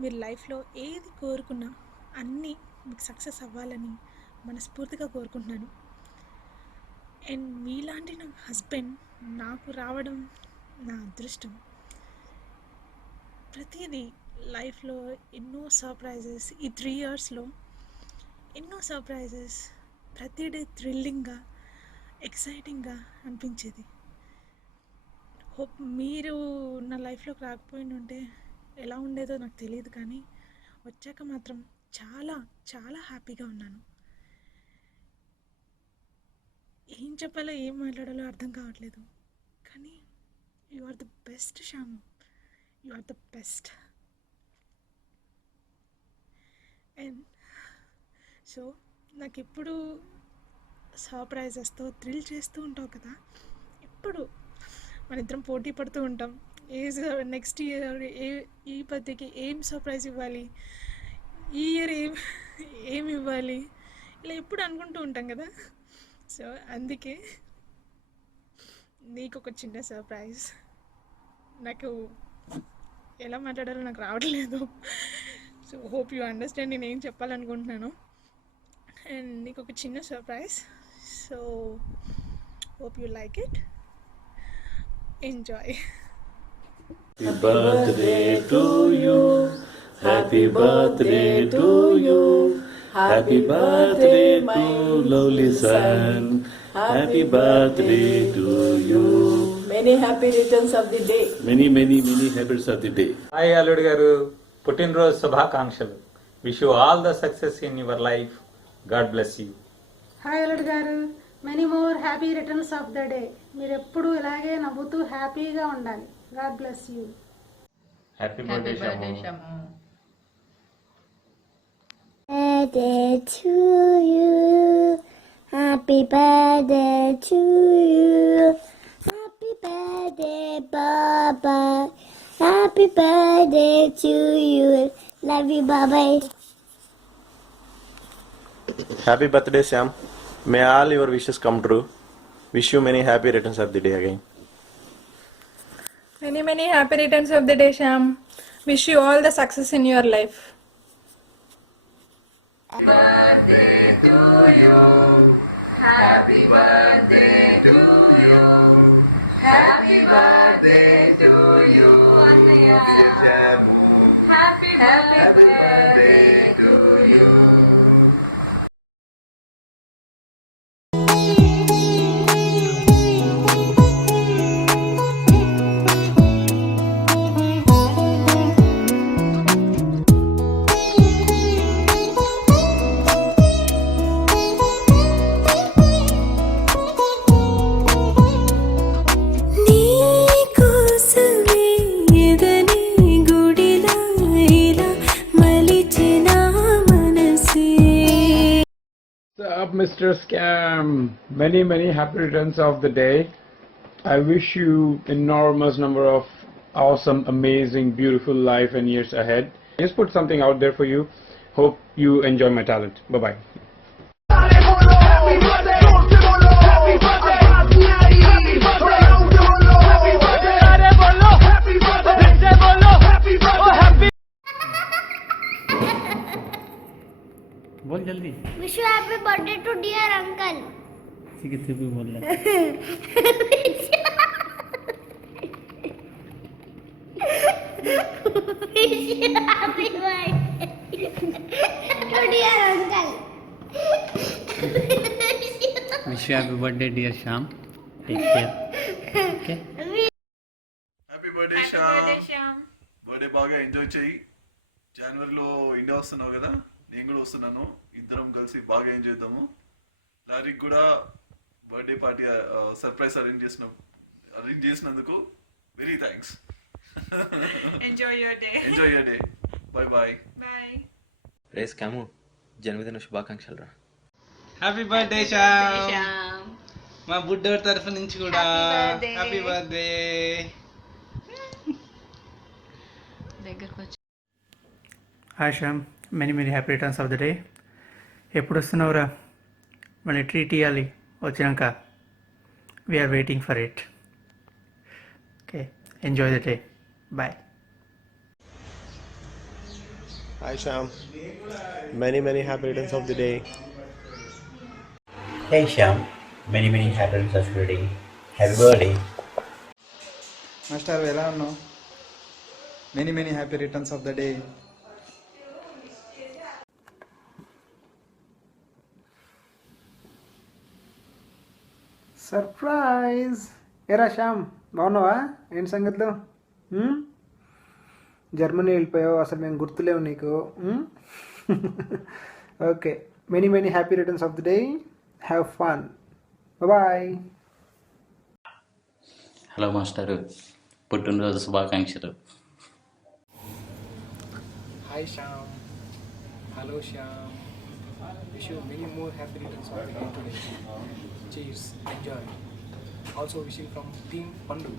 మీరు లైఫ్లో ఏది కోరుకున్నా అన్నీ మీకు సక్సెస్ అవ్వాలని మనస్ఫూర్తిగా కోరుకుంటున్నాను. అండ్ మీలాంటి నా హస్బెండ్ నాకు రావడం నా అదృష్టం. ప్రతిదీ లైఫ్లో ఎన్నో సర్ప్రైజెస్, ఈ 3 ఇయర్స్లో ఎన్నో సర్ప్రైజెస్, ప్రతి డే థ్రిల్లింగ్గా, ఎక్సైటింగ్గా అనిపించేది. హోప్ మీరు నా లైఫ్లోకి రాకపోయిన ఉంటే ఎలా ఉండేదో నాకు తెలియదు, కానీ వచ్చాక మాత్రం చాలా చాలా హ్యాపీగా ఉన్నాను. ఏం చెప్పాలో ఏం మాట్లాడాలో అర్థం కావట్లేదు. కానీ you are the best Shyam, you are the best. And so నాకు ఎప్పుడు సర్ప్రైజెస్తో థ్రిల్ చేస్తూ ఉంటావు కదా. ఎప్పుడు మన ఇద్దరం పోటీ పడుతూ ఉంటాం. ఏ నెక్స్ట్ ఇయర్ ఈ బర్త్డేకి ఏం సర్ప్రైజ్ ఇవ్వాలి, ఈ ఇయర్ ఏం ఇవ్వాలి, ఇలా ఎప్పుడు అనుకుంటూ ఉంటాం కదా. సో అందుకే నీకు ఒక చిన్న సర్ప్రైజ్. నాకు ఎలా మాట్లాడాలో నాకు రావట్లేదు. సో హోప్ యూ అండర్స్టాండ్ నేను ఏం చెప్పాలనుకుంటున్నాను. అండ్ నీకు ఒక చిన్న surprise. So hope you like it. Enjoy. Happy birthday to you. Happy birthday to you. Happy birthday to lovely son. Happy birthday to you. Many happy returns of the day. Many habits of the day. Hi Alludu garu, పుట్టినరోజు శుభాకాంక్షలు. Wish you all the success in your life. God bless you. Hi అల్లుడు గారు, many more happy returns of the day. మీరు ఎప్పుడు ఇలాగే నవ్వుతూ హ్యాపీగా ఉండాలి. God bless you. Happy birthday Shamu. Birthday to you. Happy birthday to you. Happy birthday, Baba. Happy birthday to you. Love you, Baba. Happy birthday, Sam. May all your wishes come true. Wish you many happy returns of the day again. Many happy returns of the day, Sham. Wish you all the success in your life. Up, Mr. Scam. Many happy returns of the day. I wish you enormous number of awesome, amazing, beautiful life and years ahead. Just put something out there for you. Hope you enjoy my talent. Bye bye. बोल जल्दी. Wish you happy birthday to dear uncle. कितने भी बोल रहा Wish you happy birthday to dear uncle. Wish you happy birthday dear Shyam. Take care. Okay. Happy birthday Shyam. Birthday బాగా enjoy చేయి. జనవరిలో ఇండియా వస్తున్నావు కదా, నేను కూడా వస్తున్నాను. ఇద్దరం కలిసి బాగా ఎంజాయ్ చేద్దాము. లారీకి కూడా బర్త్డే పార్టీ సర్ప్రైజ్ అరేంజ్ చేసినందుకు very thanks. Enjoy your day. Enjoy your day. Bye bye. Bye. రేస్ కాము జన్మదిన శుభాకాంక్షలు రా. Happy birthday Shyam. మా బుడ్డోడి తరఫు నుంచి కూడా happy birthday. Hi Shyam, many happy returns of the day. ఎప్పుడు వస్తున్నావురా? మళ్ళీ ట్రీట్ ఇవ్వాలి వచ్చినాక. We are waiting for it. Okay, enjoy the day. Bye. Hi Sham. Many happy returns of the day. Hey Shyam, many happy returns of your day. Happy birthday. Master ఎలా ఉన్నావు? Many happy returns of the day. Surprise! ఏరా శ్యామ్, బాగున్నావా? ఏంటి సంగతులు? జర్మనీ వెళ్ళిపోయావు, అసలు మేము గుర్తులేవు నీకు. Okay, many happy returns of the day. Have fun. Bye. Hello master, పుట్టినరోజు శుభాకాంక్షలు. Hi Shyam. Hello Shyam. Wish you many more happy returns of the day today. Cheers, enjoy. Also wishing from Team Pandu.